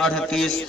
38,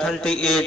38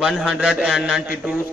192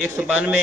192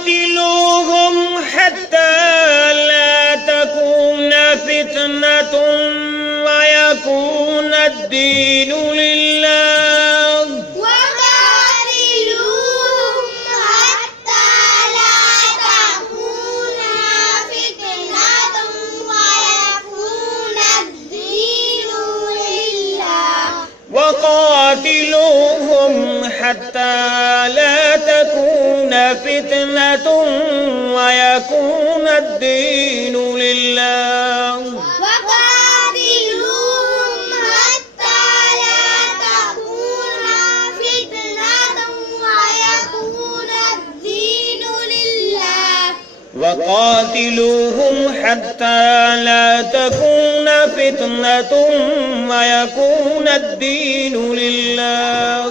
وقاتلوهم حتى لا تكون فتنة ويكون الدين لله. وقاتلوهم حتى لا تكون فتنة ويكون الدين لله. وقاتلوهم حتى لا تكون فتنة ويكون الدين لله. وقاتلوهم حتى لا تكون فتنة ويكون الدين لله.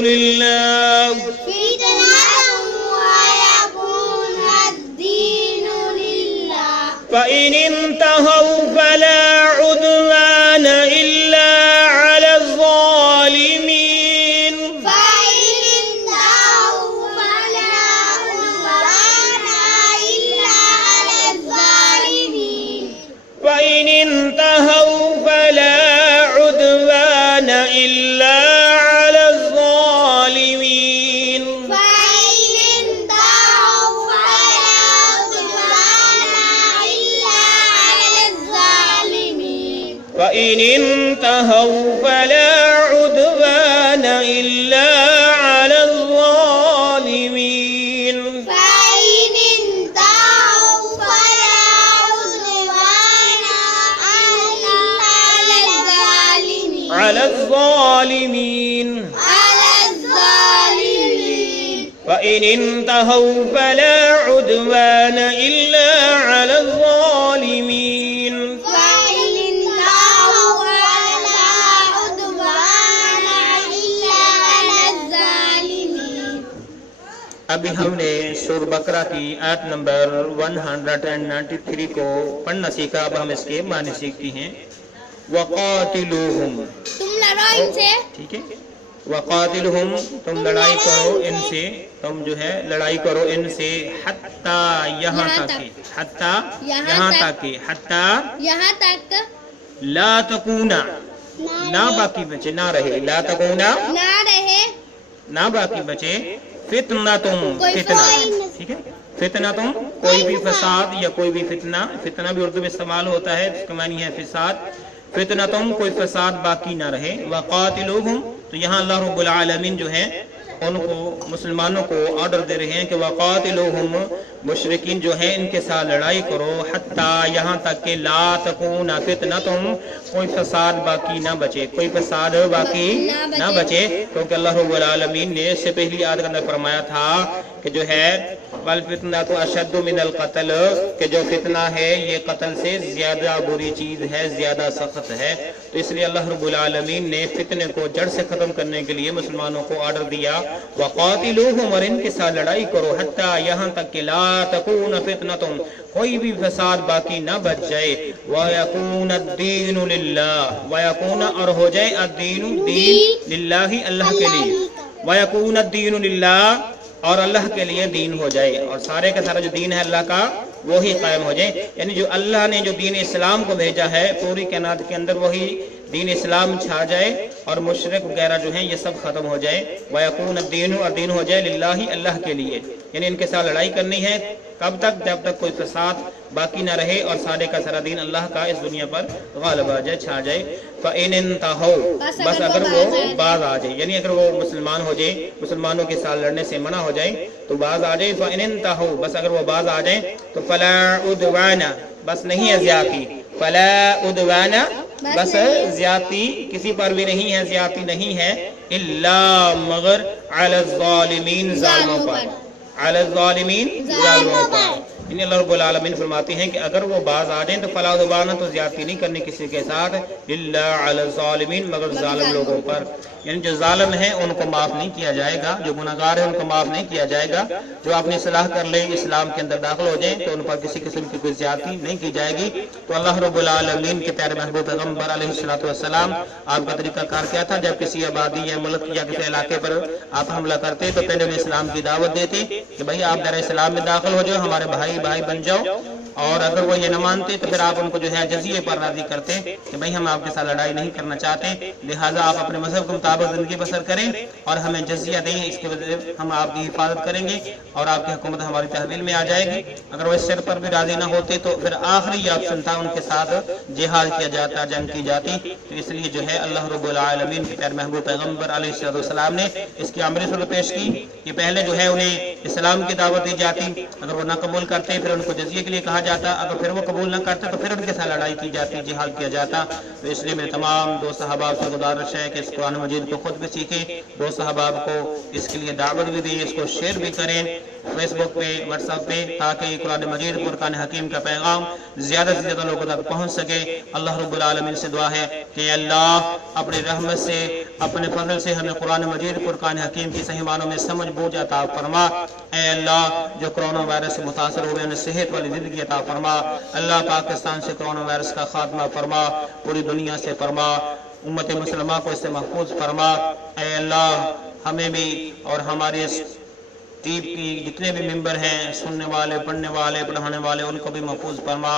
لله. فإن انتهوا فلا عدوان إلا على الظالمين. فإن انتهوا فلا عدوان إلا على الظالمين. فإن انتهوا فلا عدوان إلا على الظالمين. فإن انتهوا فلا عدوان إلا على الظالمين. الظالمين على الظالمين فإن انتهوا فلا عدوان إلا على الظالمين فإن انتهوا فلا عدوان إلا على الظالمين. ابھی ہم نے سورہ بقرہ کی آیت نمبر 193 کو پڑھنا سیکھا. اب ہم اس کے معنی سیکھتی ہیں. وقاتلوہم، تم لڑو ان سے. ٹھیک ہے، وقاتلہم، تم لڑائی کرو ان سے، تم جو ہے لڑائی کرو ان سے، حتی یہاں تک کہ، حتی یہاں تک کہ، حتی یہاں تک لا تکونا، نہ باقی بچے نہ رہے، لا تکونا نہ رہے نہ باقی بچے، فتنہ تم، کوئی فتنہ، فساد. ٹھیک ہے، فتنہ تم کوئی بھی فساد یا کوئی بھی فتنہ، فتنہ بھی اردو میں استعمال ہوتا ہے، اس کا معنی ہے فساد. فتنہ تم کوئی فساد باقی نہ رہے. وقاتلوہم، تو یہاں اللہ رب العالمین جو ہے ان کو مسلمانوں کو آرڈر دے رہے ہیں کہ وقاتلوہم، مشرکین جو ہیں ان کے ساتھ لڑائی کرو، حتی یہاں تک کہ لا تکون فتنتم، کوئی فساد باقی نہ بچے، کوئی فساد باقی نہ بچے. کیونکہ اللہ رب العالمین نے اس سے پہلی آیت کے اندر فرمایا تھا کہ جو ہے والفتنۃ اشد من القتل، کہ جو فتنہ ہے یہ قتل سے زیادہ بری چیز ہے، زیادہ سخت ہے. تو اس لیے اللہ رب العالمین نے فتنے کو جڑ سے ختم کرنے کے لیے مسلمانوں کو آرڈر دیا وقاتلوہم، اور ان کے ساتھ لڑائی کرو، حتی یہاں تک کہ لا تکون فتنتم، کوئی بھی فساد باقی نہ بچ جائے. وَيَكُونَ الدِّينُ لِلَّهِ، وَيَكُونَ، اور ہو جائے الدین، دین للہ، اللہ کے لیے. وَيَكُونَ الدِّينُ لِلَّهِ، اور اللہ کے لیے دین ہو جائے، اور سارے کا سارا جو دین ہے اللہ کا وہی قائم ہو جائے. یعنی جو اللہ نے جو دین اسلام کو بھیجا ہے پوری کائنات کے اندر وہی دین اسلام چھا جائے، اور مشرک وغیرہ جو ہیں یہ سب ختم ہو جائے. وَيَكُونَ الدِّينُ، اور دین ہو جائے للہ، اللہ کے لیے. یعنی ان کے ساتھ لڑائی کرنی ہے کب تک؟ جب تک کوئی فساد باقی نہ رہے اور سارے کا سارا دین اللہ کا اس دنیا پر غالب آ جائے، چھا جائے. فَإِنِ انْتَهَوْا، بس اگر وہ باز آ جائے، یعنی اگر وہ مسلمان ہو جائے، مسلمانوں کے ساتھ لڑنے سے منع ہو جائے تو باز آ جائے. فَإِنِ انْتَهَوْا، بس اگر وہ باز آ جائیں تو فَلَا عُدْوَانَ، بس نہیں ہے زیادتی. فَلَا عُدْوَانَ، بس زیادتی کسی پر بھی نہیں ہے، زیادتی نہیں ہے. إِلَّا، مگر عَلَى الظَّالِمِينَ، ظالموں پر، عَلَى الظَّالِمِينَ، ظالموں پر. یعنی اللہ رب العالمین فرماتے ہیں کہ اگر وہ باز آ جائیں تو فلا عدوان، تو زیادتی نہیں کرنی کسی کے ساتھ، الا علی الظالمین، مگر ظالم لوگوں پر. یعنی جو ظالم ہیں ان کو معاف نہیں کیا جائے گا، جو گناہگار ہیں ان کو معاف نہیں کیا جائے گا. جو اپنی اصلاح کر لیں، اسلام کے اندر داخل ہو جائیں تو ان پر کسی قسم کی کوئی زیادتی نہیں کی جائے گی. تو اللہ رب العالمین کے پیارے محبوب پیغمبر علیہ السلام آپ کا طریقہ کار کیا تھا؟ جب کسی آبادی یا ملک یا کسی علاقے پر آپ حملہ کرتے تو پہلے انہیں اسلام کی دعوت دیتے کہ بھائی آپ در اسلام میں داخل ہو جاؤ، ہمارے بھائی بن جاؤ. اور اگر وہ یہ نہ مانتے تو پھر آپ ان کو جو ہے جزیے پر راضی کرتے کہ بھئی ہم آپ کے ساتھ لڑائی نہیں کرنا چاہتے، لہٰذا آپ اپنے مذہب کے مطابق زندگی بسر کریں اور ہمیں جزیہ دیں، اس کی وجہ سے ہم آپ کی حفاظت کریں گے اور آپ کی حکومت ہماری تحویل میں آ جائے گی. اگر وہ اس شرط پر بھی راضی نہ ہوتے تو پھر آخری آپشن تھا ان کے ساتھ جہاد کیا جاتا، جنگ کی جاتی. تو اس لیے جو ہے اللہ رب العالمین کے پیارے محبوب پیغمبر علیہ السلام نے اس کی عملی صورت پیش کی کہ پہلے جو ہے انہیں اسلام کی دعوت دی جاتی، اگر وہ نہ قبول کرتے پھر ان کو جزیے کے لیے کہا جاتا، اگر پھر وہ قبول نہ کرتے تو پھر ان کے ساتھ لڑائی کی جاتی، جہاد کیا جاتا. تو اس لیے میرے تمام دوست احباب سے گزارش ہے کہ اس قرآن مجید کو خود بھی سیکھیں، دوست احباب کو اس کے لیے دعوت بھی دیں، اس کو شیئر بھی کریں فیس بک پہ، واٹس ایپ پہ، تاکہ قرآن مجید فرقان حکیم کا پیغام زیادہ سے زیادہ لوگوں تک پہنچ سکے. اللہ رب العالمین سے دعا ہے کہ اللہ اپنی رحمت سے، اپنے فضل سے ہمیں قرآن مجید فرقان حکیم کی صحیح معنوں میں سمجھ بوجھ عطا فرما. اے اللہ جو کرونا وائرس سے متاثر ہوئے انہیں صحت والی زندگی عطا فرما. اللہ پاکستان سے کرونا وائرس کا خاتمہ فرما، پوری دنیا سے فرما، امت مسلمہ کو اس سے محفوظ فرما. اے اللہ ہمیں بھی اور ہمارے ٹی وی کی جتنے بھی ممبر ہیں، سننے والے، پڑھنے والے، پڑھانے والے، ان کو بھی محفوظ فرما،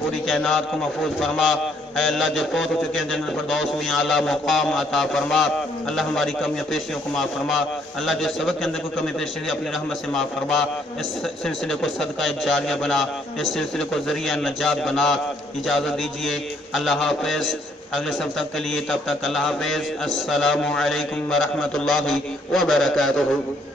پوری کائنات کو محفوظ فرما. اے اللہ جو فوت ہو چکے ہیں جنت الفردوس میں اعلیٰ مقام عطا فرما. اللہ ہماری کمیوں پیشیوں کو معاف فرما. اللہ جو سبق کے اندر کوئی کمی پیشی ہے اپنی رحمت سے معاف فرما. اس سلسلے کو صدقہ جاریہ بنا، اس سلسلے کو ذریعہ نجات بنا. اجازت دیجیے، اللہ حافظ. اگلے سب تک کے لیے تب تک اللہ حافظ. السلام علیکم ورحمۃ اللہ وبرکاتہ.